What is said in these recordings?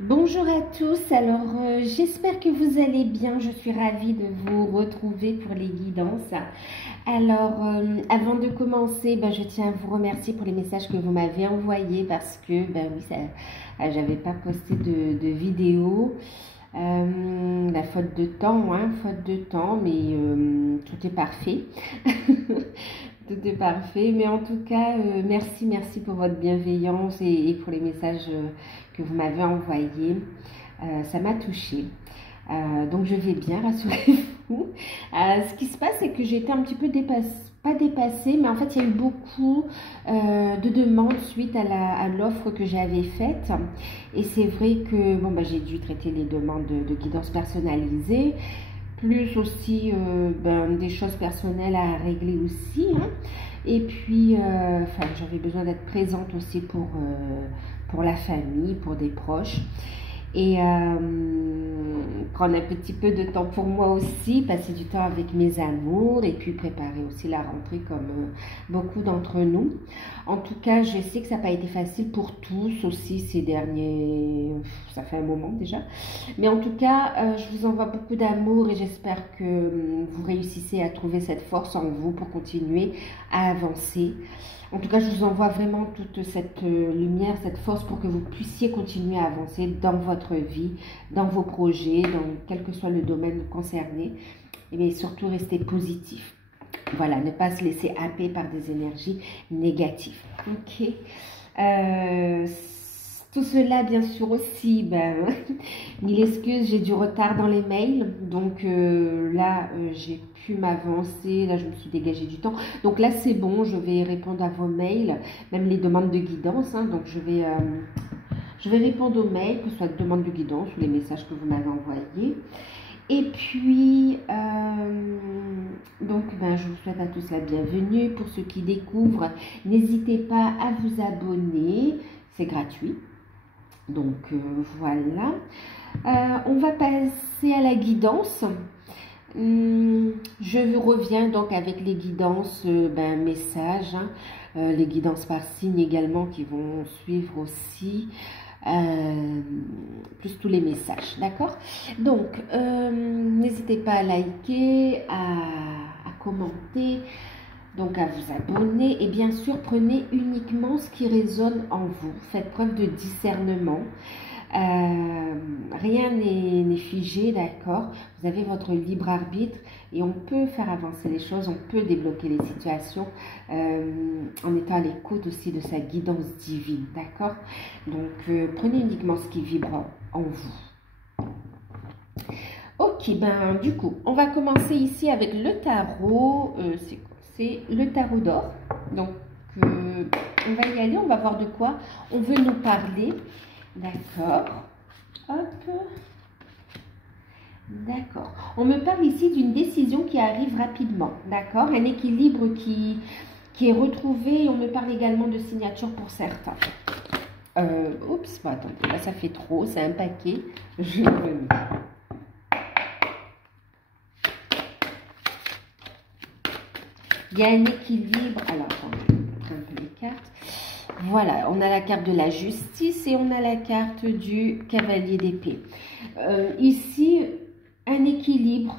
Bonjour à tous, alors j'espère que vous allez bien, je suis ravie de vous retrouver pour les guidances. Alors avant de commencer, je tiens à vous remercier pour les messages que vous m'avez envoyés parce que oui, j'avais pas posté de vidéo. La faute de temps, faute de temps, mais tout est parfait. Tout est parfait, mais en tout cas, merci pour votre bienveillance et pour les messages que vous m'avez envoyés. Ça m'a touchée. Donc je vais bien, rassurez-vous. Ce qui se passe, c'est que j'ai été un petit peu pas dépassée, mais en fait, il y a eu beaucoup de demandes suite à l'offre que j'avais faite. Et c'est vrai que j'ai dû traiter les demandes de guidance personnalisée, plus aussi des choses personnelles à régler aussi. Et puis, j'avais besoin d'être présente aussi pour la famille, pour des proches. Et prendre un petit peu de temps pour moi aussi, passer du temps avec mes amours et puis préparer aussi la rentrée comme beaucoup d'entre nous. En tout cas, je sais que ça n'a pas été facile pour tous aussi ces derniers... Ça fait un moment déjà. Mais en tout cas, je vous envoie beaucoup d'amour et j'espère que vous réussissez à trouver cette force en vous pour continuer à avancer. En tout cas, je vous envoie vraiment toute cette lumière, cette force pour que vous puissiez continuer à avancer dans votre vie, dans vos projets, quel que soit le domaine concerné. Et surtout, rester positif. Voilà, ne pas se laisser happer par des énergies négatives. Ok. Tout cela, bien sûr aussi, mille excuses, j'ai du retard dans les mails. Donc là, j'ai pu m'avancer. Là, je me suis dégagée du temps. Donc là, c'est bon, je vais répondre à vos mails, même les demandes de guidance. Donc je vais répondre aux mails, que ce soit demandes de guidance ou les messages que vous m'avez envoyés. Et puis, je vous souhaite à tous la bienvenue. Pour ceux qui découvrent, n'hésitez pas à vous abonner, c'est gratuit. Donc voilà, on va passer à la guidance. Je reviens donc avec les guidances, messages, les guidances par signe également qui vont suivre aussi. Plus tous les messages, d'accord? Donc n'hésitez pas à liker, à commenter, donc à vous abonner et bien sûr prenez uniquement ce qui résonne en vous, faites preuve de discernement. Rien n'est figé, d'accord? Vous avez votre libre arbitre et on peut faire avancer les choses, on peut débloquer les situations en étant à l'écoute aussi de sa guidance divine, d'accord? Donc prenez uniquement ce qui vibre en vous. Ok, du coup, on va commencer ici avec le tarot. C'est le tarot d'or. Donc, on va y aller, on va voir de quoi on veut nous parler. D'accord. Hop. D'accord. On me parle ici d'une décision qui arrive rapidement. D'accord. Un équilibre qui est retrouvé. On me parle également de signature pour certains. Oups, attendez, là ça fait trop, c'est un paquet. Je le remets. Il y a un équilibre. Alors, attendez, je vais montrer un peu les cartes. Voilà, on a la carte de la justice et on a la carte du cavalier d'épée. Ici, un équilibre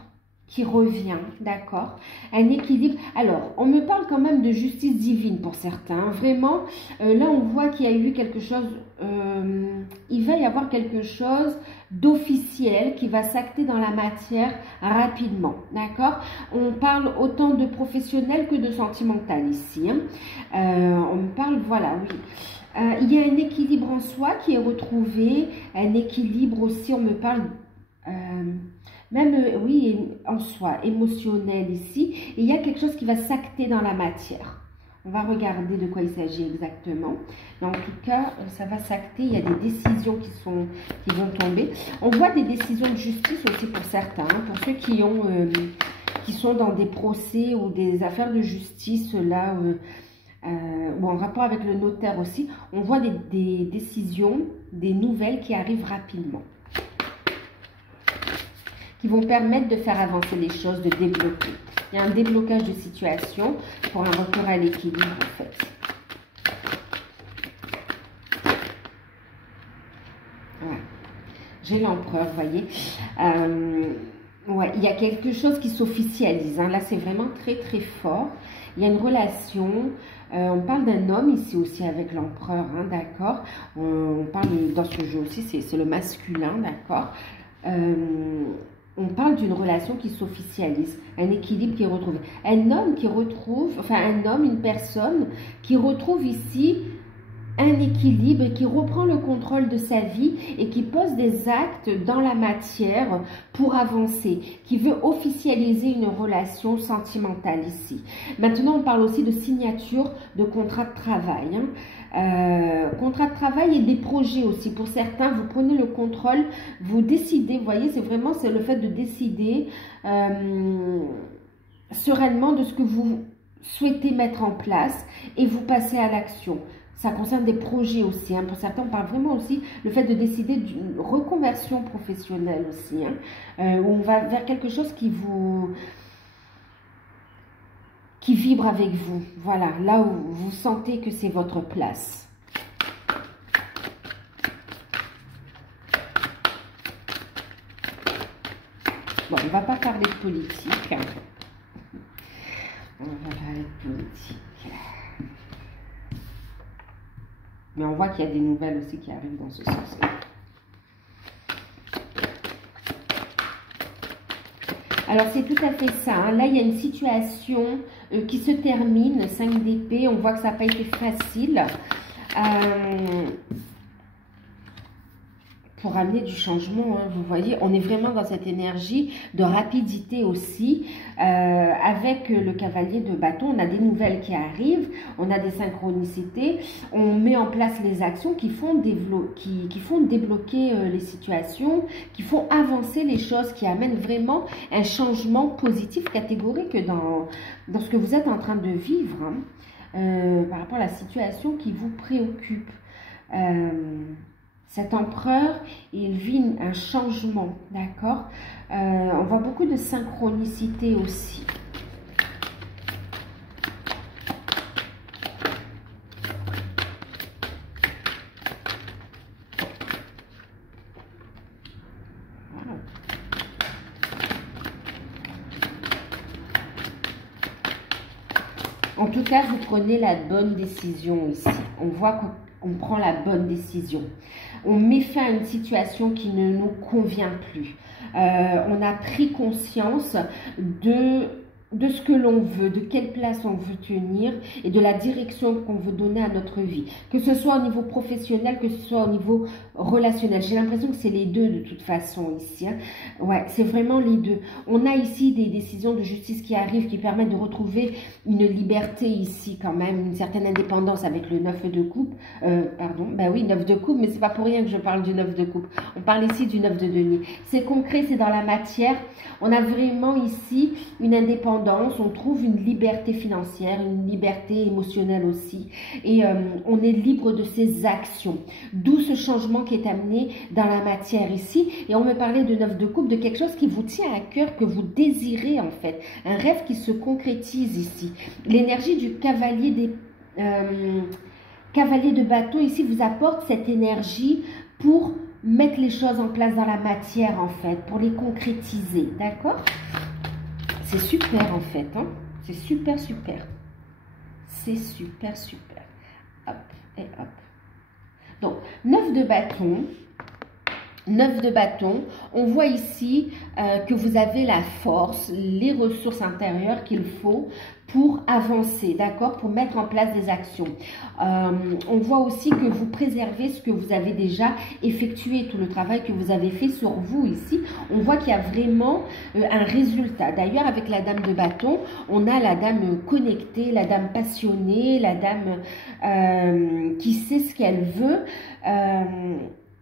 qui revient, d'accord? Un équilibre. Alors, on me parle quand même de justice divine pour certains. Vraiment, là, on voit qu'il y a eu quelque chose, il va y avoir quelque chose d'officiel qui va s'acter dans la matière rapidement, d'accord? On parle autant de professionnel que de sentimental ici. On me parle, voilà, oui. Il y a un équilibre en soi qui est retrouvé, un équilibre aussi, on me parle... oui, en soi, émotionnel ici. Et il y a quelque chose qui va s'acter dans la matière. On va regarder de quoi il s'agit exactement. Mais en tout cas, ça va s'acter. Il y a des décisions qui vont tomber. On voit des décisions de justice aussi pour certains. Pour ceux qui sont dans des procès ou des affaires de justice, là, ou en rapport avec le notaire aussi. On voit des décisions, des nouvelles qui arrivent rapidement, qui vont permettre de faire avancer les choses, de débloquer. Il y a un déblocage de situation pour un retour à l'équilibre en fait. Voilà. J'ai l'empereur, vous voyez. Ouais, il y a quelque chose qui s'officialise. Hein. Là, c'est vraiment très, très fort. Il y a une relation. On parle d'un homme ici aussi avec l'empereur, hein, d'accord. On parle dans ce jeu aussi, c'est le masculin, d'accord. On parle d'une relation qui s'officialise, un équilibre qui est retrouvé. Un homme qui retrouve, enfin un homme, une personne qui retrouve ici un équilibre, qui reprend le contrôle de sa vie et qui pose des actes dans la matière pour avancer, qui veut officialiser une relation sentimentale ici. Maintenant, on parle aussi de signature de contrat de travail. Hein. Contrat de travail et des projets aussi. Pour certains, vous prenez le contrôle, vous décidez, vous voyez, c'est le fait de décider sereinement de ce que vous souhaitez mettre en place et vous passez à l'action. Ça concerne des projets aussi. Hein. Pour certains, on parle vraiment aussi le fait de décider d'une reconversion professionnelle aussi. Hein. Où on va vers quelque chose qui vibre avec vous. Voilà, là où vous sentez que c'est votre place. Bon, on ne va pas parler de politique. On va parler de politique. Mais on voit qu'il y a des nouvelles aussi qui arrivent dans ce sens-là. Alors, c'est tout à fait ça. Hein. Là, il y a une situation qui se termine. 5 d'épée. On voit que ça n'a pas été facile. Pour amener du changement, hein, vous voyez, on est vraiment dans cette énergie de rapidité aussi. Avec le cavalier de bâton, on a des nouvelles qui arrivent, on a des synchronicités, on met en place les actions qui font débloquer les situations, qui font avancer les choses, qui amènent vraiment un changement positif catégorique dans ce que vous êtes en train de vivre, hein, par rapport à la situation qui vous préoccupe. Cet empereur, il vit un changement, d'accord. On voit beaucoup de synchronicité aussi. Voilà. En tout cas, vous prenez la bonne décision ici. On voit qu'on prend la bonne décision. On met fin à une situation qui ne nous convient plus. On a pris conscience de ce que l'on veut, de quelle place on veut tenir et de la direction qu'on veut donner à notre vie. Que ce soit au niveau professionnel, que ce soit au niveau relationnel. J'ai l'impression que c'est les deux de toute façon ici. Hein. Ouais, c'est vraiment les deux. On a ici des décisions de justice qui arrivent, qui permettent de retrouver une liberté ici quand même, une certaine indépendance avec le 9 de coupe. Pardon, ben oui, 9 de coupe, mais c'est pas pour rien que je parle du 9 de coupe. On parle ici du 9 de denier. C'est concret, c'est dans la matière. On a vraiment ici une indépendance. On trouve une liberté financière, une liberté émotionnelle aussi. Et on est libre de ses actions. D'où ce changement qui est amené dans la matière ici. Et on me parlait de 9 de coupe, de quelque chose qui vous tient à cœur, que vous désirez en fait. Un rêve qui se concrétise ici. L'énergie du cavalier de bâton ici vous apporte cette énergie pour mettre les choses en place dans la matière en fait, pour les concrétiser. D'accord ? C'est super en fait, hein? C'est super, super. C'est super, super. Hop et hop. Donc, 9 de bâton. 9 de bâton. On voit ici que vous avez la force, les ressources intérieures qu'il faut pour avancer, d'accord, pour mettre en place des actions. On voit aussi que vous préservez ce que vous avez déjà effectué, tout le travail que vous avez fait sur vous ici. On voit qu'il y a vraiment un résultat. D'ailleurs, avec la dame de bâton, on a la dame connectée, la dame passionnée, la dame qui sait ce qu'elle veut.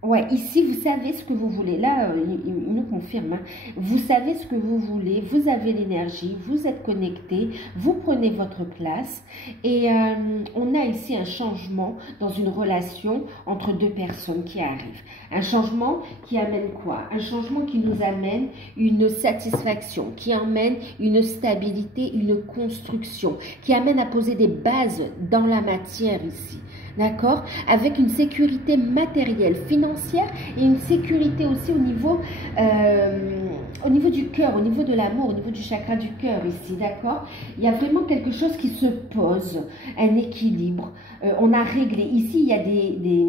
Ouais, ici, vous savez ce que vous voulez. Là, il nous confirme. Hein. Vous savez ce que vous voulez. Vous avez l'énergie. Vous êtes connecté. Vous prenez votre place. Et on a ici un changement dans une relation entre deux personnes qui arrivent. Un changement qui amène quoi? Un changement qui nous amène une satisfaction, qui amène une stabilité, une construction, qui amène à poser des bases dans la matière ici. d'accord, avec une sécurité matérielle, financière et une sécurité aussi au niveau du cœur, au niveau de l'amour, au niveau du chakra du cœur ici, d'accord. Il y a vraiment quelque chose qui se pose, un équilibre. On a réglé, ici il y a des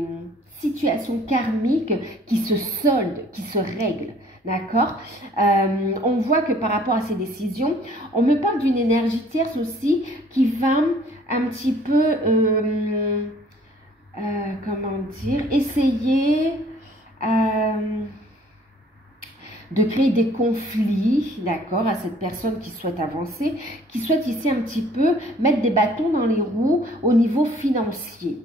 situations karmiques qui se soldent, qui se règlent. D'accord. On voit que par rapport à ces décisions, on me parle d'une énergie tierce aussi qui va un petit peu, comment dire, essayer de créer des conflits, d'accord, à cette personne qui souhaite avancer, qui souhaite ici un petit peu mettre des bâtons dans les roues au niveau financier,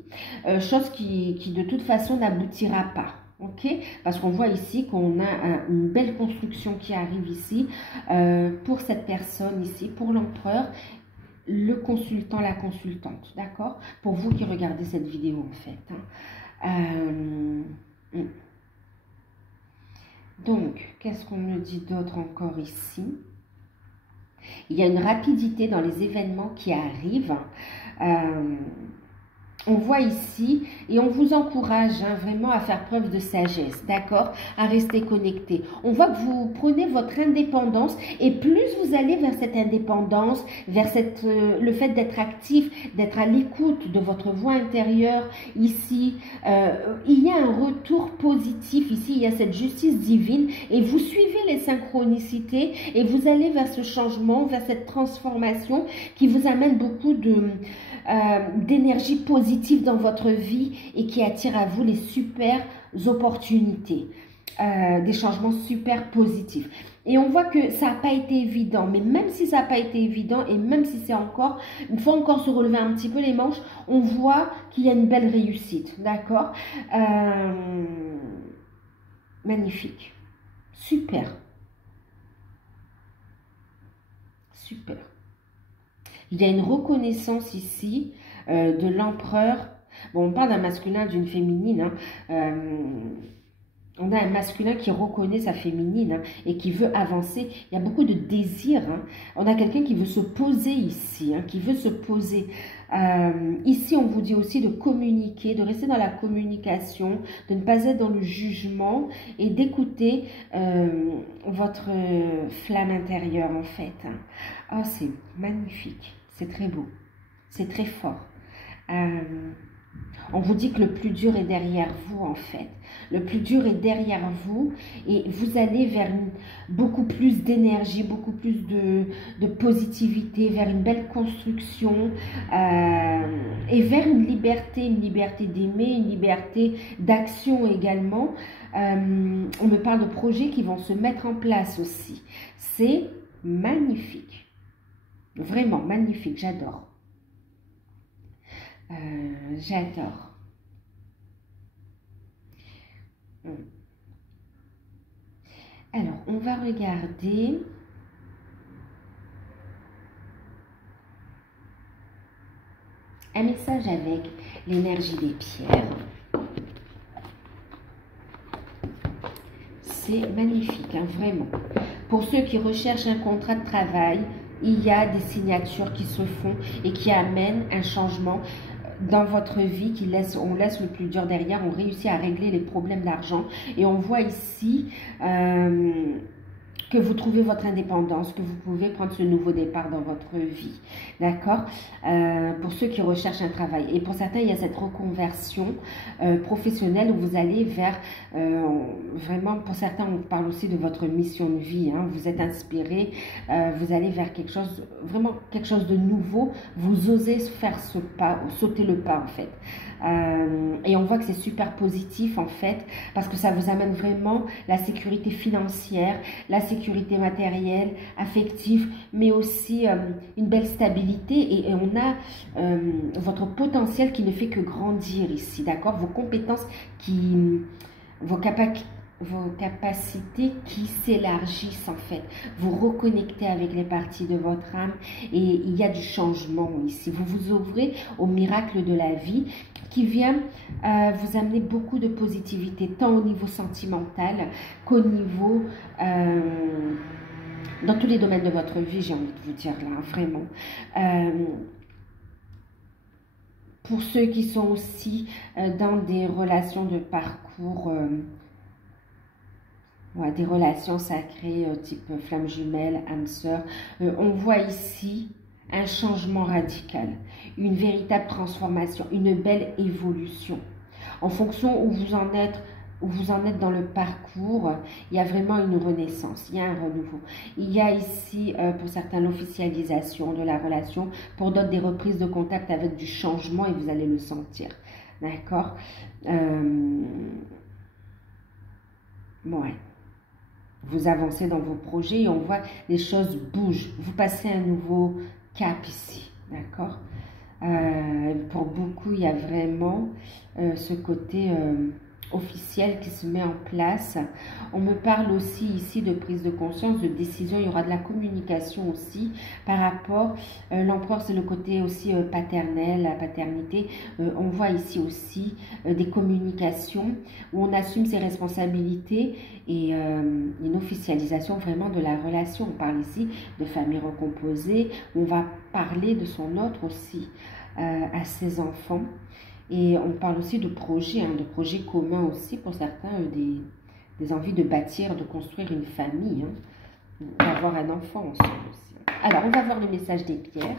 chose qui de toute façon n'aboutira pas. Ok, parce qu'on voit ici qu'on a une belle construction qui arrive ici pour cette personne ici, pour l'empereur, le consultant, la consultante, d'accord? Pour vous qui regardez cette vidéo en fait. Donc, qu'est-ce qu'on me dit d'autre encore ici? Il y a une rapidité dans les événements qui arrivent. On voit ici, et on vous encourage vraiment à faire preuve de sagesse, d'accord, à rester connecté. On voit que vous prenez votre indépendance, et plus vous allez vers cette indépendance, vers le fait d'être actif, d'être à l'écoute de votre voix intérieure, ici, il y a un retour positif, ici, il y a cette justice divine, et vous suivez les synchronicités, et vous allez vers ce changement, vers cette transformation qui vous amène beaucoup d'énergie positive dans votre vie et qui attire à vous les super opportunités, des changements super positifs. Et on voit que ça n'a pas été évident, mais même si ça n'a pas été évident et même si c'est encore, il faut encore se relever un petit peu les manches, on voit qu'il y a une belle réussite, d'accord, magnifique, super, super. Il y a une reconnaissance ici de l'empereur. Bon, on parle d'un masculin, d'une féminine. On a un masculin qui reconnaît sa féminine et qui veut avancer. Il y a beaucoup de désir. On a quelqu'un qui veut se poser ici, qui veut se poser. Ici, on vous dit aussi de communiquer, de rester dans la communication, de ne pas être dans le jugement et d'écouter votre flamme intérieure en fait. Oh, c'est magnifique. C'est très beau, c'est très fort. On vous dit que le plus dur est derrière vous en fait. Le plus dur est derrière vous et vous allez vers beaucoup plus d'énergie, beaucoup plus de positivité, vers une belle construction et vers une liberté d'aimer, une liberté d'action également. On me parle de projets qui vont se mettre en place aussi. C'est magnifique. Vraiment magnifique, j'adore. J'adore. Alors, on va regarder. Un message avec l'énergie des pierres. C'est magnifique, vraiment. Pour ceux qui recherchent un contrat de travail, il y a des signatures qui se font et qui amènent un changement dans votre vie, on laisse le plus dur derrière, on réussit à régler les problèmes d'argent. Et on voit ici que vous trouvez votre indépendance, que vous pouvez prendre ce nouveau départ dans votre vie, d'accord, pour ceux qui recherchent un travail. Et pour certains, il y a cette reconversion professionnelle où vous allez vers, vraiment, pour certains, on parle aussi de votre mission de vie, vous êtes inspiré, vous allez vers quelque chose, vraiment quelque chose de nouveau, vous osez faire ce pas, sauter le pas en fait. Et on voit que c'est super positif en fait, parce que ça vous amène vraiment la sécurité financière, la sécurité matérielle, affective, mais aussi une belle stabilité et on a votre potentiel qui ne fait que grandir ici, d'accord, vos compétences vos capacités qui s'élargissent en fait, vous reconnectez avec les parties de votre âme et il y a du changement ici, vous vous ouvrez au miracle de la vie qui vient vous amener beaucoup de positivité, tant au niveau sentimental qu'au niveau dans tous les domaines de votre vie, j'ai envie de vous dire là, vraiment. Pour ceux qui sont aussi dans des relations de parcours, ouais, des relations sacrées type flamme jumelle, âme sœur, on voit ici un changement radical, une véritable transformation, une belle évolution. En fonction où vous en êtes dans le parcours, il y a vraiment une renaissance, il y a un renouveau. Il y a ici, pour certains, l'officialisation de la relation, pour d'autres, des reprises de contact avec du changement et vous allez le sentir. D'accord? Ouais. Vous avancez dans vos projets et on voit les choses bougent. Vous passez un nouveau cap ici. D'accord? Pour beaucoup, il y a vraiment ce côté officiel qui se met en place. On me parle aussi ici de prise de conscience, de décision. Il y aura de la communication aussi par rapport, l'empereur c'est le côté aussi paternel, la paternité. On voit ici aussi des communications où on assume ses responsabilités et une officialisation vraiment de la relation. On parle ici de famille recomposée. On va parler de son autre aussi à ses enfants. Et on parle aussi de projets, de projets communs aussi pour certains, des envies de bâtir, de construire une famille, d'avoir un enfant ensemble aussi. Alors, on va voir le message des pierres.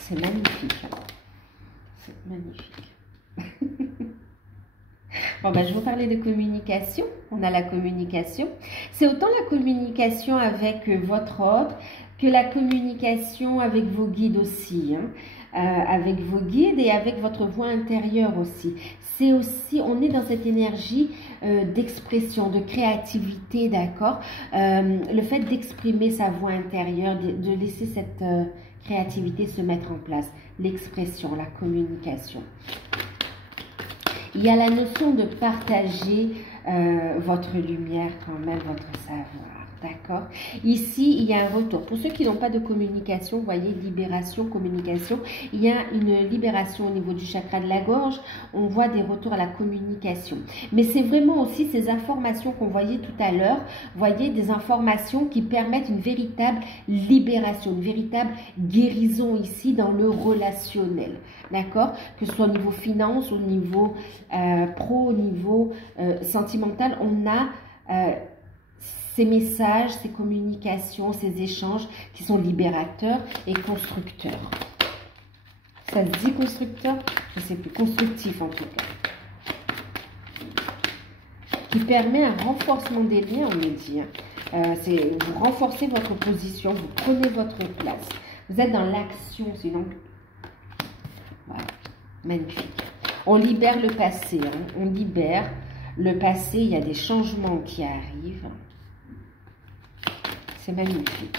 C'est magnifique. C'est magnifique. Bon, ben, je vais vous parler de communication. On a la communication. C'est autant la communication avec votre autre que la communication avec vos guides aussi. Avec vos guides et avec votre voix intérieure aussi. C'est aussi, on est dans cette énergie d'expression, de créativité, d'accord? Le fait d'exprimer sa voix intérieure, de laisser cette créativité se mettre en place. L'expression, la communication. Il y a la notion de partager votre lumière quand même, votre savoir, d'accord? Ici, il y a un retour. Pour ceux qui n'ont pas de communication, vous voyez, libération, communication, il y a une libération au niveau du chakra de la gorge. On voit des retours à la communication. Mais c'est vraiment aussi ces informations qu'on voyait tout à l'heure, vous voyez, des informations qui permettent une véritable libération, une véritable guérison ici dans le relationnel. D'accord? Que ce soit au niveau finance, au niveau pro, au niveau sentimental, on a ces messages, ces communications, ces échanges qui sont libérateurs et constructeurs. Ça se dit constructeur? Je ne sais plus, constructif en tout cas. Qui permet un renforcement des liens, on me dit. Vous renforcez votre position, vous prenez votre place. Vous êtes dans l'action, sinon... Voilà, magnifique. On libère le passé, on libère le passé, il y a des changements qui arrivent. C'est magnifique.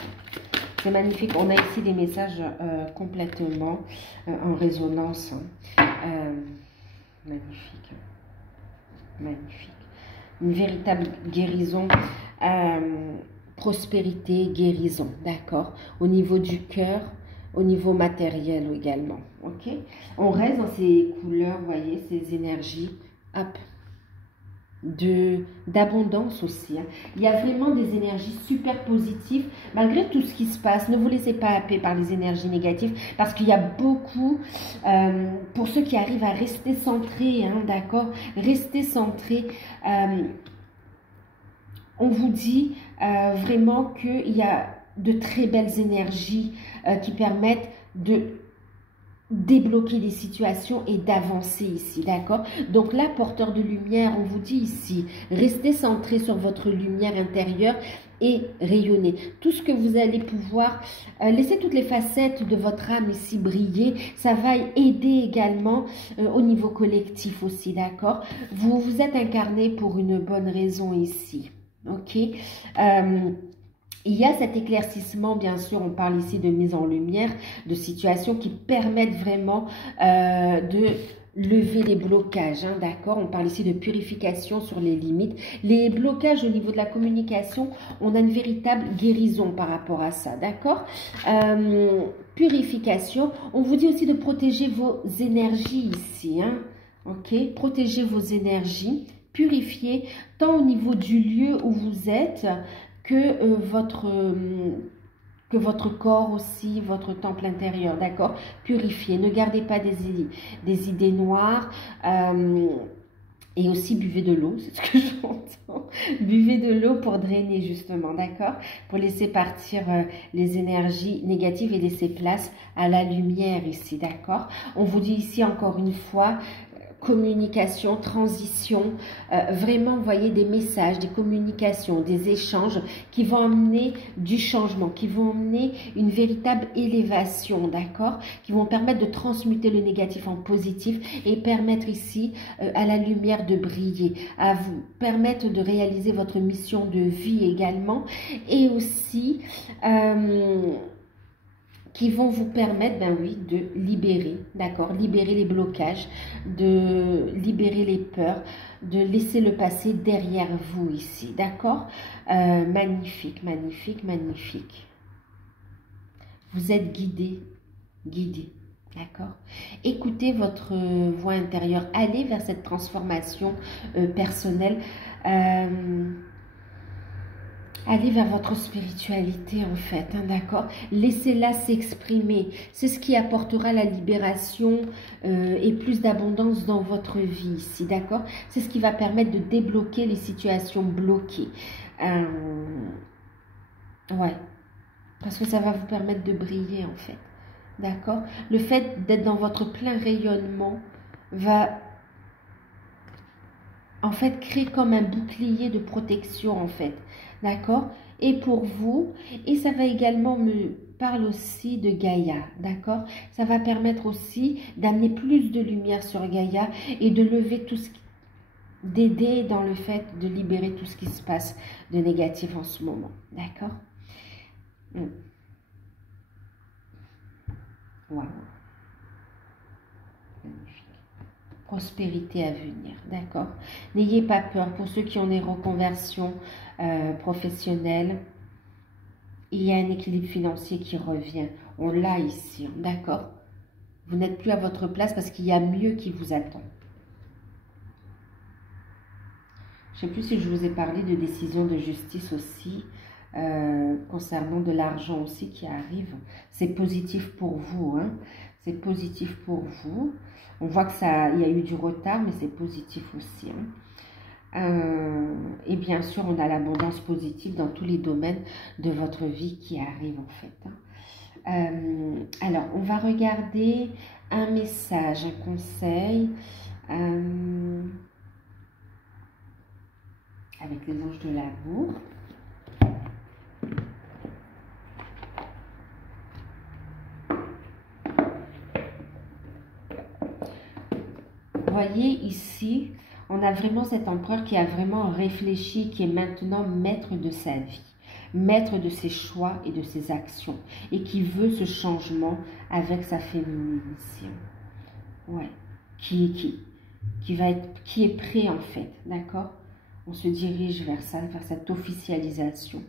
C'est magnifique. On a ici des messages complètement en résonance. Magnifique. Magnifique. Une véritable guérison, prospérité, guérison, d'accord? Au niveau du cœur, au niveau matériel également, ok? On reste dans ces couleurs, vous voyez, ces énergies, hop, d'abondance aussi. Il y a vraiment des énergies super positives, malgré tout ce qui se passe. Ne vous laissez pas happer par les énergies négatives, parce qu'il y a beaucoup, pour ceux qui arrivent à rester centrés, d'accord? Rester centrés. On vous dit vraiment qu'il y a de très belles énergies qui permettent de débloquer des situations et d'avancer ici, d'accord? Donc là, porteur de lumière, on vous dit ici, restez centré sur votre lumière intérieure et rayonnez. Tout ce que vous allez pouvoir, laisser toutes les facettes de votre âme ici briller, ça va aider également au niveau collectif aussi, d'accord? Vous vous êtes incarné pour une bonne raison ici, ok? Il y a cet éclaircissement, bien sûr, on parle ici de mise en lumière, de situations qui permettent vraiment de lever les blocages, d'accord? On parle ici de purification sur les limites. Les blocages au niveau de la communication, on a une véritable guérison par rapport à ça, d'accord? Purification, on vous dit aussi de protéger vos énergies ici, ok? Protéger vos énergies purifier tant au niveau du lieu où vous êtes que votre corps aussi, votre temple intérieur, d'accord? Purifiez, ne gardez pas des idées noires. Et aussi buvez de l'eau, c'est ce que j'entends. Buvez de l'eau pour drainer justement, d'accord? Pour laisser partir les énergies négatives et laisser place à la lumière ici, d'accord? On vous dit ici encore une fois, communication, transition, vraiment, voyez, des messages, des communications, des échanges qui vont amener du changement, qui vont amener une véritable élévation, d'accord? Qui vont permettre de transmuter le négatif en positif et permettre ici à la lumière de briller, à vous permettre de réaliser votre mission de vie également et aussi qui vont vous permettre, ben oui, de libérer, d'accord, libérer les blocages, de libérer les peurs, de laisser le passé derrière vous ici, d'accord? Magnifique, magnifique, magnifique. Vous êtes guidé, guidé, d'accord? Écoutez votre voix intérieure, allez vers cette transformation personnelle. Allez vers votre spiritualité en fait, hein, d'accord? Laissez-la s'exprimer. C'est ce qui apportera la libération et plus d'abondance dans votre vie ici, d'accord? C'est ce qui va permettre de débloquer les situations bloquées. Ouais, parce que ça va vous permettre de briller en fait, d'accord? Le fait d'être dans votre plein rayonnement va en fait créer comme un bouclier de protection en fait. D'accord? Et pour vous, et ça va également me parle aussi de Gaïa, d'accord? Ça va permettre aussi d'amener plus de lumière sur Gaïa et de lever tout ce qui, d'aider dans le fait de libérer tout ce qui se passe de négatif en ce moment, d'accord? Wow. Magnifique. Prospérité à venir, d'accord? N'ayez pas peur pour ceux qui ont des reconversions professionnelles. Il y a un équilibre financier qui revient. On l'a ici, d'accord? Vous n'êtes plus à votre place parce qu'il y a mieux qui vous attend. Je ne sais plus si je vous ai parlé de décision de justice aussi, concernant de l'argent aussi qui arrive. C'est positif pour vous, hein? C'est positif pour vous. On voit que il y a eu du retard, mais c'est positif aussi, hein? Et bien sûr, on a l'abondance positive dans tous les domaines de votre vie qui arrive en fait, hein. Alors, on va regarder un message, un conseil avec les anges de l'amour. Voyez ici, on a vraiment cet empereur qui a vraiment réfléchi, qui est maintenant maître de sa vie, maître de ses choix et de ses actions, et qui veut ce changement avec sa féminisation. Ouais, qui est prêt en fait, d'accord? On se dirige vers ça, vers cette officialisation.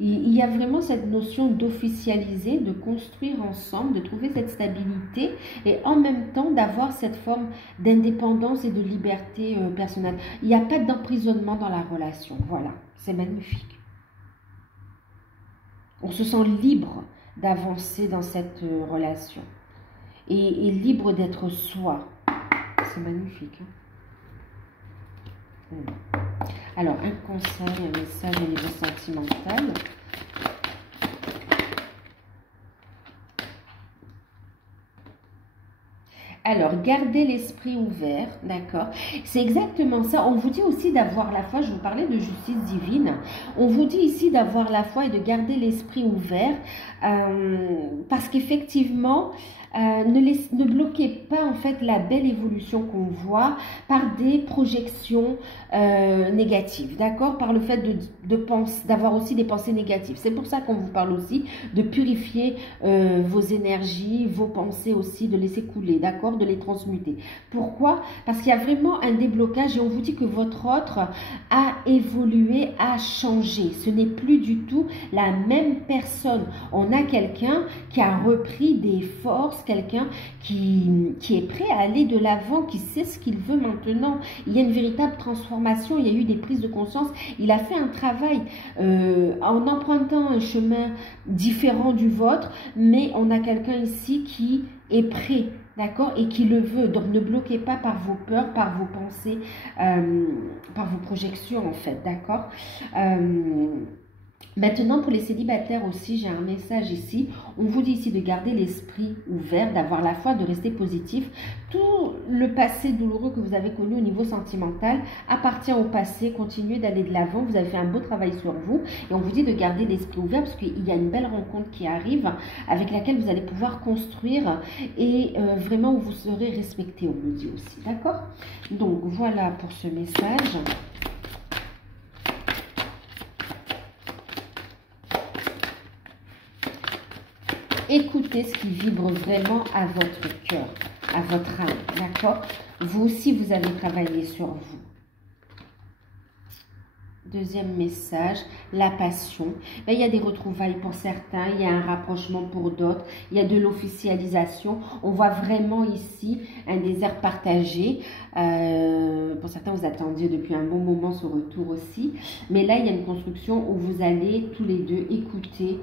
Il y a vraiment cette notion d'officialiser, de construire ensemble, de trouver cette stabilité et en même temps d'avoir cette forme d'indépendance et de liberté personnelle. Il n'y a pas d'emprisonnement dans la relation. Voilà, c'est magnifique. On se sent libre d'avancer dans cette relation et libre d'être soi. C'est magnifique, hein? Alors, un conseil, un message au niveau sentimental. Alors, gardez l'esprit ouvert, d'accord? C'est exactement ça. On vous dit aussi d'avoir la foi. Je vous parlais de justice divine. On vous dit ici d'avoir la foi et de garder l'esprit ouvert parce qu'effectivement, ne bloquez pas en fait la belle évolution qu'on voit par des projections négatives, d'accord? Par le fait d'avoir aussi des pensées négatives. C'est pour ça qu'on vous parle aussi de purifier vos énergies, vos pensées aussi, de laisser couler, d'accord? d'abord de les transmuter. Pourquoi? Parce qu'il y a vraiment un déblocage et on vous dit que votre autre a évolué, a changé. Ce n'est plus du tout la même personne. On a quelqu'un qui a repris des forces, quelqu'un qui est prêt à aller de l'avant, qui sait ce qu'il veut maintenant. Il y a une véritable transformation, il y a eu des prises de conscience. Il a fait un travail en empruntant un chemin différent du vôtre, mais on a quelqu'un ici qui est prêt, d'accord, et qui le veut. Donc ne bloquez pas par vos peurs, par vos pensées, par vos projections en fait, d'accord. Maintenant, pour les célibataires aussi, j'ai un message ici. On vous dit ici de garder l'esprit ouvert, d'avoir la foi, de rester positif. Tout le passé douloureux que vous avez connu au niveau sentimental appartient au passé. Continuez d'aller de l'avant. Vous avez fait un beau travail sur vous. Et on vous dit de garder l'esprit ouvert parce qu'il y a une belle rencontre qui arrive avec laquelle vous allez pouvoir construire et vraiment où vous serez respecté, on nous dit aussi. D'accord? Donc, voilà pour ce message. Écoutez ce qui vibre vraiment à votre cœur, à votre âme, d'accord? Vous aussi, vous avez travaillé sur vous. Deuxième message, la passion. Ben, il y a des retrouvailles pour certains, il y a un rapprochement pour d'autres, il y a de l'officialisation. On voit vraiment ici un désir partagé. Pour certains, vous attendiez depuis un bon moment ce retour aussi. Mais là, il y a une construction où vous allez tous les deux écouter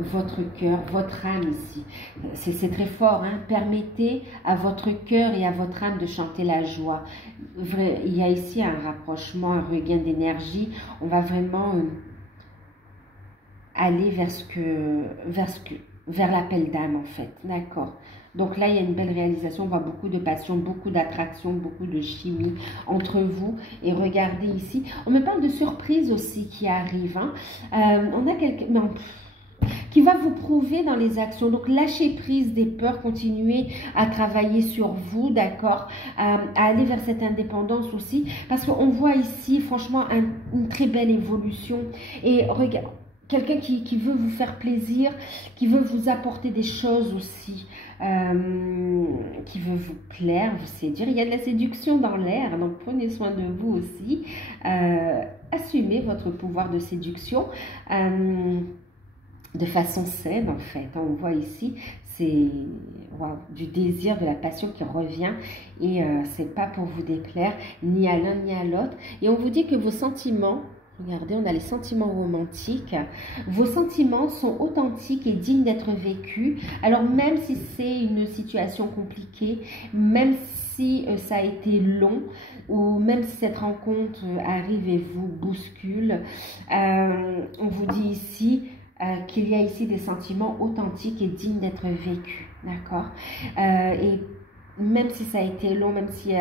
votre cœur, votre âme ici. C'est très fort, hein? Permettez à votre cœur et à votre âme de chanter la joie. Il y a ici un rapprochement, un regain d'énergie. On va vraiment aller vers l'appel d'âme en fait, d'accord. Donc là, il y a une belle réalisation, on voit beaucoup de passion, beaucoup d'attraction, beaucoup de chimie entre vous. Et regardez ici, on me parle de surprises aussi qui arrivent. Hein. On a quelqu'un qui va vous prouver dans les actions. Donc, lâchez prise des peurs, continuez à travailler sur vous, d'accord, à aller vers cette indépendance aussi. Parce qu'on voit ici, franchement, une très belle évolution. Et regarde, quelqu'un qui veut vous faire plaisir, qui veut vous apporter des choses aussi, qui veut vous plaire, vous séduire. Il y a de la séduction dans l'air, donc prenez soin de vous aussi. Assumez votre pouvoir de séduction. De façon saine en fait, on voit ici, c'est du désir, de la passion qui revient et c'est pas pour vous déplaire ni à l'un ni à l'autre. Et on vous dit que vos sentiments, regardez, on a les sentiments romantiques, vos sentiments sont authentiques et dignes d'être vécus. Alors même si c'est une situation compliquée, même si ça a été long, ou même si cette rencontre arrive et vous bouscule, on vous dit ici qu'il y a ici des sentiments authentiques et dignes d'être vécus, d'accord? Et même si ça a été long, même si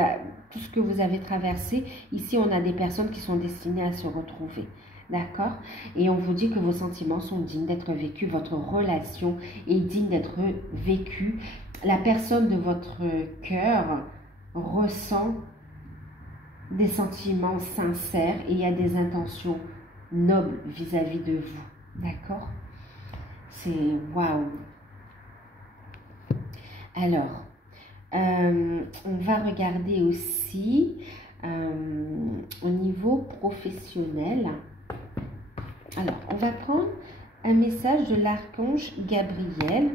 tout ce que vous avez traversé, ici on a des personnes qui sont destinées à se retrouver, d'accord? Et on vous dit que vos sentiments sont dignes d'être vécus, votre relation est digne d'être vécue. La personne de votre cœur ressent des sentiments sincères et il y a des intentions nobles vis-à-vis de vous. D'accord? C'est waouh! Alors, on va regarder aussi au niveau professionnel. Alors, on va prendre un message de l'archange Gabriel.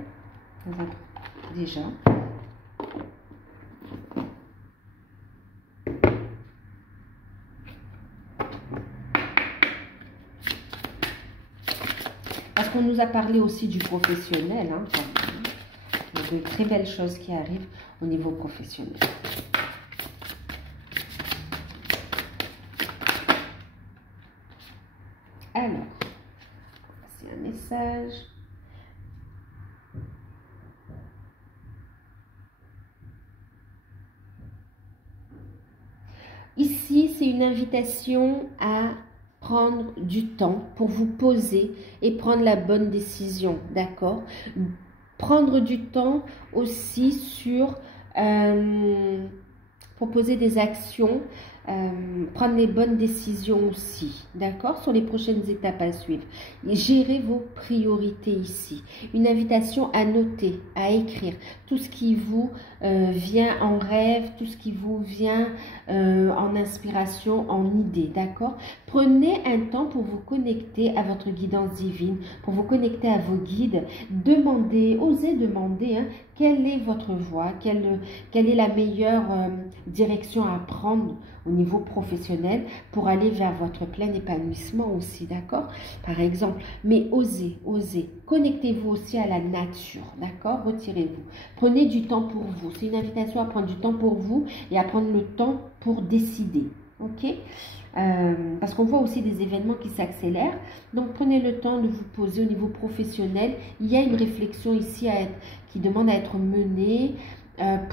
Déjà. Parce qu'on nous a parlé aussi du professionnel. Hein, il y a de très belles choses qui arrivent au niveau professionnel. Alors, c'est un message. Ici, c'est une invitation à prendre du temps pour vous poser et prendre la bonne décision, d'accord? Prendre du temps aussi sur proposer des actions prendre les bonnes décisions aussi, d'accord, sur les prochaines étapes à suivre. Et gérer vos priorités ici. Une invitation à noter, à écrire tout ce qui vous vient en rêve, tout ce qui vous vient en inspiration, en idée, d'accord. Prenez un temps pour vous connecter à votre guidance divine, pour vous connecter à vos guides. Demandez, osez demander, hein, quelle est votre voie, quelle est la meilleure direction à prendre au niveau professionnel pour aller vers votre plein épanouissement aussi, d'accord? Par exemple, mais osez, osez. Connectez-vous aussi à la nature, d'accord? Retirez-vous. Prenez du temps pour vous. C'est une invitation à prendre du temps pour vous et à prendre le temps pour décider, ok? Parce qu'on voit aussi des événements qui s'accélèrent. Donc, prenez le temps de vous poser au niveau professionnel. Il y a une réflexion ici qui demande à être menée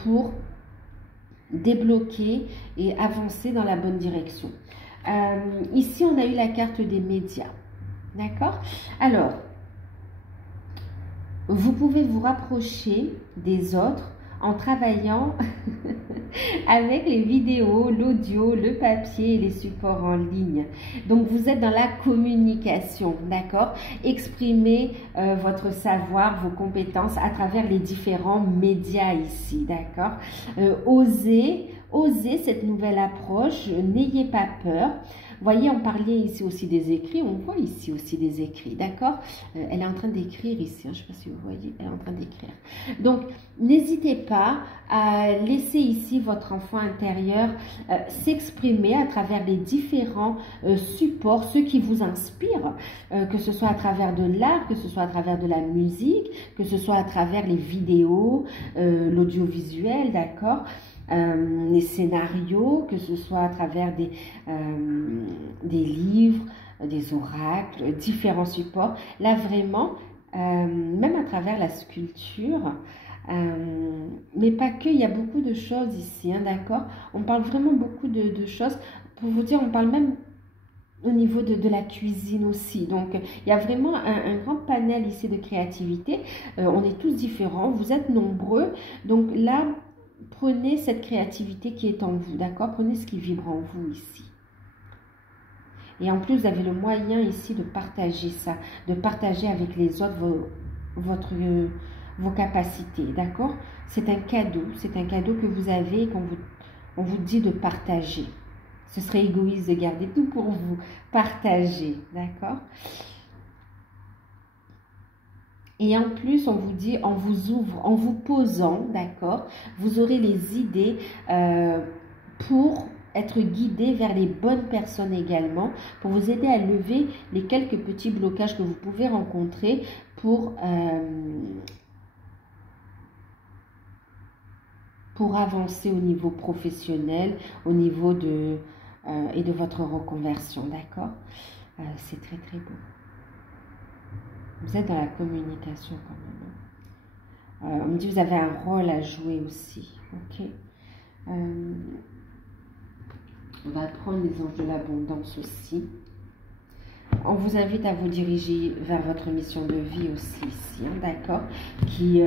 pour débloquer et avancer dans la bonne direction. Ici, on a eu la carte des médias. D'accord? Alors, vous pouvez vous rapprocher des autres en travaillant avec les vidéos, l'audio, le papier et les supports en ligne. Donc, vous êtes dans la communication, d'accord? Exprimez votre savoir, vos compétences à travers les différents médias ici, d'accord? Osez cette nouvelle approche, n'ayez pas peur. Vous voyez, on parlait ici aussi des écrits, on voit ici aussi des écrits, d'accord? Elle est en train d'écrire ici, hein, je ne sais pas si vous voyez, elle est en train d'écrire. Donc, n'hésitez pas à laisser ici votre enfant intérieur s'exprimer à travers les différents supports, ceux qui vous inspirent, que ce soit à travers de l'art, que ce soit à travers de la musique, que ce soit à travers les vidéos, l'audiovisuel, d'accord? Les scénarios, que ce soit à travers des livres, des oracles, différents supports. Là, vraiment, même à travers la sculpture, mais pas que, il y a beaucoup de choses ici, hein, d'accord? On parle vraiment beaucoup de choses. Pour vous dire, on parle même au niveau de la cuisine aussi. Donc, il y a vraiment un grand panel ici de créativité. On est tous différents, vous êtes nombreux. Donc là, prenez cette créativité qui est en vous, d'accord? Prenez ce qui vibre en vous ici. Et en plus, vous avez le moyen ici de partager ça, de partager avec les autres vos capacités, d'accord? C'est un cadeau que vous avez et on vous dit de partager. Ce serait égoïste de garder tout pour vous. Partagez, d'accord? Et en plus, on vous dit, on vous ouvre, en vous posant, d'accord, vous aurez les idées pour être guidé vers les bonnes personnes également, pour vous aider à lever les quelques petits blocages que vous pouvez rencontrer pour avancer au niveau professionnel, au niveau et de votre reconversion, d'accord? C'est très très beau. Vous êtes dans la communication quand même. On me dit que vous avez un rôle à jouer aussi. Ok. On va prendre les anges de l'abondance aussi. On vous invite à vous diriger vers votre mission de vie aussi ici, hein, d'accord, qui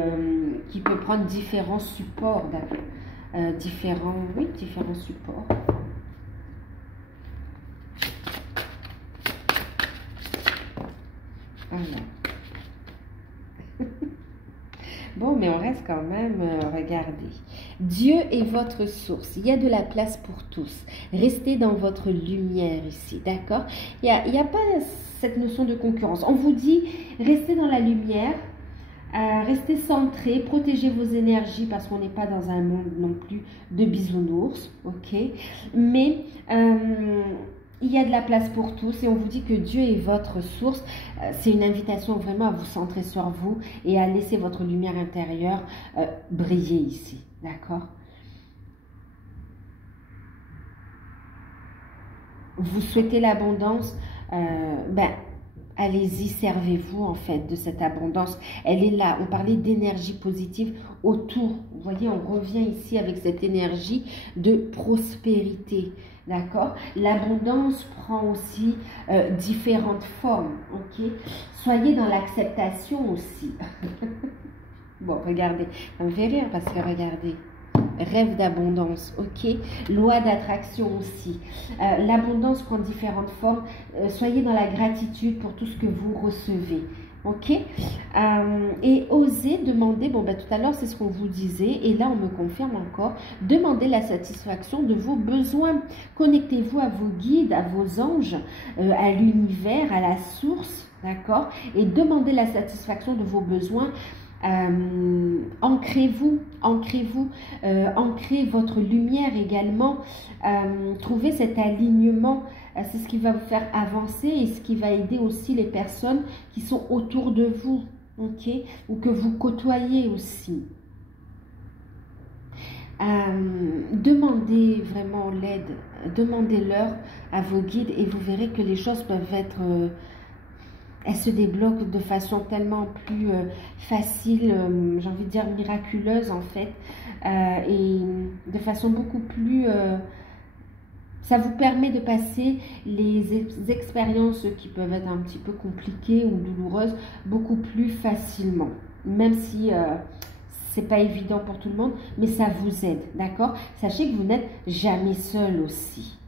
peut prendre différents supports, différents supports. Voilà. Bon, mais on reste quand même, regardez. Dieu est votre source. Il y a de la place pour tous. Restez dans votre lumière ici, d'accord? Il n'y a pas cette notion de concurrence. On vous dit, restez dans la lumière, restez centré, protégez vos énergies parce qu'on n'est pas dans un monde non plus de bisounours, ok? Mais il y a de la place pour tous et on vous dit que Dieu est votre source. C'est une invitation vraiment à vous centrer sur vous et à laisser votre lumière intérieure briller ici, d'accord? Vous souhaitez l'abondance, allez-y, servez-vous en fait de cette abondance. Elle est là. On parlait d'énergie positive autour. Vous voyez, on revient ici avec cette énergie de prospérité. D'accord? L'abondance prend aussi différentes formes. Ok? Soyez dans l'acceptation aussi. Bon, regardez. Ça me fait rire parce que regardez. rêve d'abondance, ok? Loi d'attraction aussi. L'abondance prend différentes formes. Soyez dans la gratitude pour tout ce que vous recevez. Ok, et osez demander, bon ben tout à l'heure c'est ce qu'on vous disait, et là on me confirme encore, demandez la satisfaction de vos besoins, connectez-vous à vos guides, à vos anges, à l'univers, à la source, d'accord, et demandez la satisfaction de vos besoins. Ancrez-vous, ancrez votre lumière également, trouvez cet alignement, c'est ce qui va vous faire avancer et ce qui va aider aussi les personnes qui sont autour de vous, ok, ou que vous côtoyez aussi. Demandez vraiment l'aide, demandez-leur à vos guides et vous verrez que les choses peuvent être... elles se débloquent de façon tellement plus facile, j'ai envie de dire miraculeuse en fait, et de façon beaucoup plus... ça vous permet de passer les expériences qui peuvent être un petit peu compliquées ou douloureuses beaucoup plus facilement, même si c'est pas évident pour tout le monde, mais ça vous aide, d'accord? Sachez que vous n'êtes jamais seul aussi.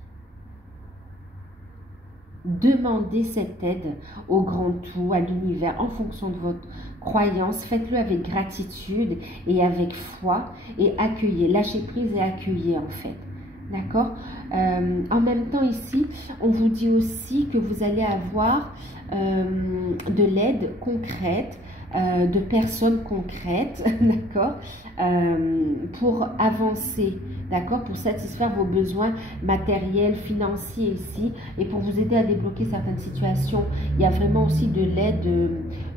Demandez cette aide au grand tout, à l'univers, en fonction de votre croyance. Faites-le avec gratitude et avec foi et accueillez. Lâchez prise et accueillez en fait. D'accord? En même temps ici, on vous dit aussi que vous allez avoir de l'aide concrète, de personnes concrètes, d'accord, pour avancer, d'accord, pour satisfaire vos besoins matériels, financiers ici, et pour vous aider à débloquer certaines situations. Il y a vraiment aussi de l'aide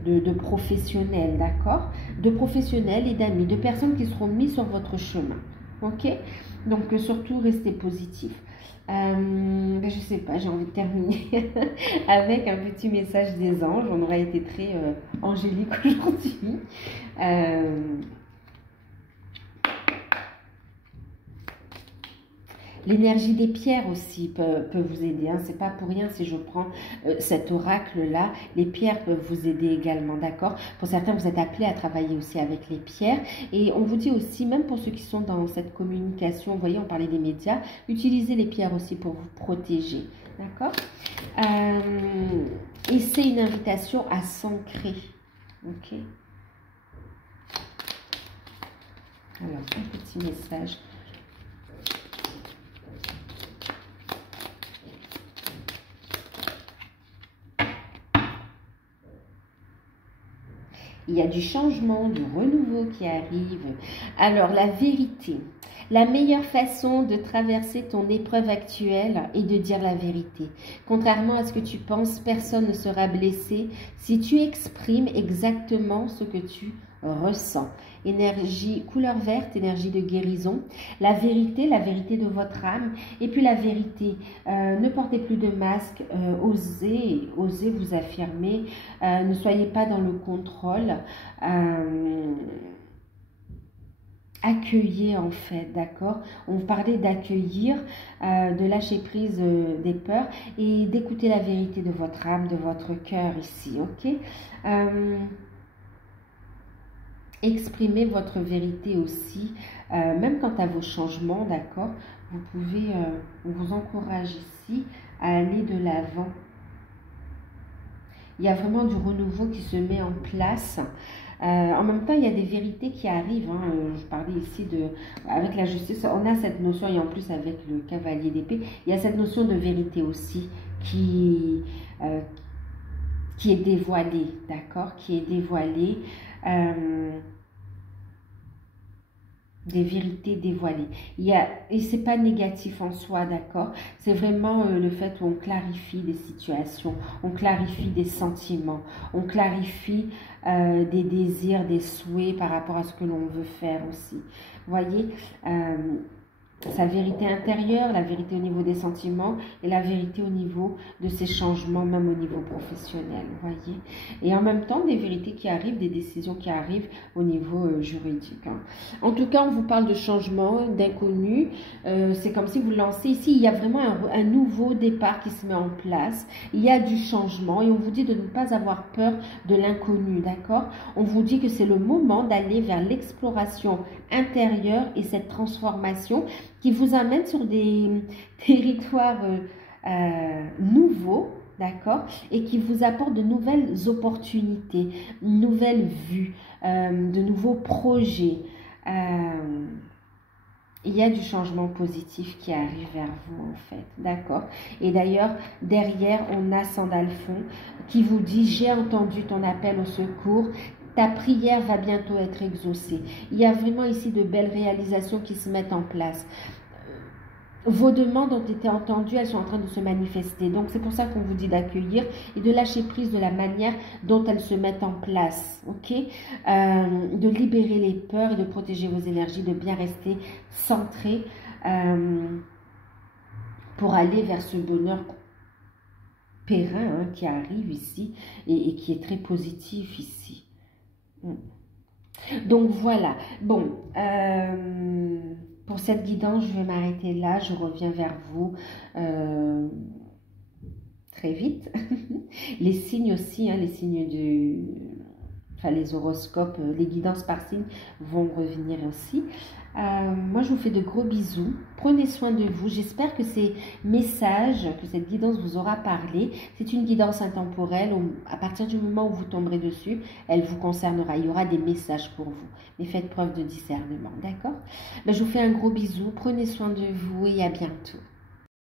de professionnels, d'accord, de professionnels et d'amis, de personnes qui seront mises sur votre chemin, ok. Donc surtout restez positif. Je sais pas, j'ai envie de terminer avec un petit message des anges. On aura été très angélique aujourd'hui. L'énergie des pierres aussi peut vous aider. Hein. C'est pas pour rien si je prends cet oracle-là. Les pierres peuvent vous aider également, d'accord? Pour certains, vous êtes appelés à travailler aussi avec les pierres. Et on vous dit aussi, même pour ceux qui sont dans cette communication, vous voyez, on parlait des médias, utilisez les pierres aussi pour vous protéger, d'accord? Et c'est une invitation à s'ancrer, ok? Alors, un petit message. Il y a du changement, du renouveau qui arrive. Alors, la vérité. La meilleure façon de traverser ton épreuve actuelle est de dire la vérité. Contrairement à ce que tu penses, personne ne sera blessé si tu exprimes exactement ce que tu ressens. Énergie, couleur verte, énergie de guérison. La vérité de votre âme. Et puis la vérité, ne portez plus de masque, osez vous affirmer. Ne soyez pas dans le contrôle. Accueillez en fait, d'accord? On parlait d'accueillir, de lâcher prise des peurs et d'écouter la vérité de votre âme, de votre cœur ici, ok? Exprimez votre vérité aussi, même quant à vos changements, d'accord? Vous pouvez, on vous encourage ici à aller de l'avant. Il y a vraiment du renouveau qui se met en place. En même temps, il y a des vérités qui arrivent. Hein. Je parlais ici avec la justice, on a cette notion, et en plus avec le cavalier d'épée, il y a cette notion de vérité aussi qui est dévoilée, d'accord? Qui est dévoilée. Des vérités dévoilées. Et c'est pas négatif en soi, d'accord? C'est vraiment le fait où on clarifie des situations, on clarifie des sentiments, on clarifie des désirs, des souhaits par rapport à ce que l'on veut faire aussi. Vous voyez, sa vérité intérieure, la vérité au niveau des sentiments et la vérité au niveau de ses changements, même au niveau professionnel, vous voyez. Et en même temps, des vérités qui arrivent, des décisions qui arrivent au niveau juridique. Hein. En tout cas, on vous parle de changement, d'inconnu. C'est comme si vous lancez ici, il y a vraiment un nouveau départ qui se met en place. Il y a du changement et on vous dit de ne pas avoir peur de l'inconnu, d'accord? On vous dit que c'est le moment d'aller vers l'exploration intérieure et cette transformation qui vous amène sur des territoires nouveaux, d'accord, et qui vous apporte de nouvelles opportunités, de nouvelles vues, de nouveaux projets. Il y a du changement positif qui arrive vers vous, en fait, d'accord. Et d'ailleurs, derrière, on a Sandalphon qui vous dit « J'ai entendu ton appel au secours ». Ta prière va bientôt être exaucée. Il y a vraiment ici de belles réalisations qui se mettent en place. Vos demandes ont été entendues, elles sont en train de se manifester. Donc, c'est pour ça qu'on vous dit d'accueillir et de lâcher prise de la manière dont elles se mettent en place. Ok, de libérer les peurs et de protéger vos énergies, de bien rester centré pour aller vers ce bonheur périn hein, qui arrive ici et qui est très positif ici. Donc voilà, bon, pour cette guidance, je vais m'arrêter là, je reviens vers vous très vite. Les signes aussi, hein, les signes du... Enfin, les horoscopes, les guidances par signe vont revenir aussi. Moi, je vous fais de gros bisous. Prenez soin de vous. J'espère que ces messages, que cette guidance vous aura parlé. C'est une guidance intemporelle. À partir du moment où vous tomberez dessus, elle vous concernera. Il y aura des messages pour vous. Mais faites preuve de discernement, d'accord? Je vous fais un gros bisou. Prenez soin de vous et à bientôt.